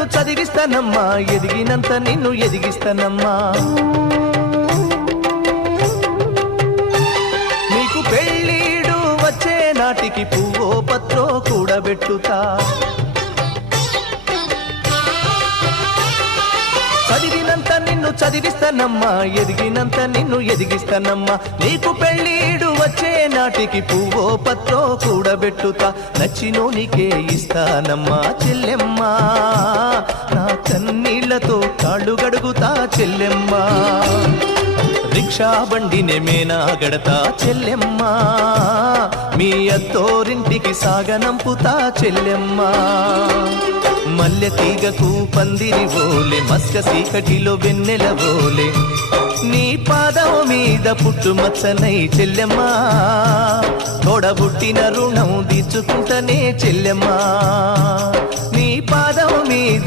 నిన్ను చదివిస్తానమ్మా, ఎదిగినంత నిన్ను ఎదిగిస్తానమ్మా. నీకు పెళ్ళీడు వచ్చే నాటికి పువ్వో పత్రో కూడబెట్టుతా. చదివినంత నిన్ను చదివిస్తానమ్మా, ఎదిగినంత నిన్ను ఎదిగిస్తానమ్మా. నీకు పెళ్ళీడు వచ్చే నాటికి పువ్వో పత్రో కూడబెట్టుతా. నచ్చినోనికే ఇస్తానమ్మా చెల్లెమ్మా, నా కన్నీళ్లతో కాళ్ళు గడుగుతా చెల్లెమ్మా. రిక్షా బండినే మేనా గడతా చెల్లెమ్మా, మీ అత్తోరింటికి సాగనంపుతా చెల్లెమ్మా. మల్లె తీగకు పందిరి ఓలే, మస్క సీకటిలో వెన్నెల ఓలే, నీ పాదం మీద పుట్టుమచ్చనై చెల్లెమ్మా. తోడబుట్టిన రుణం తీర్చుకుంటనే చెల్లెమ్మా, నీ పాదం మీద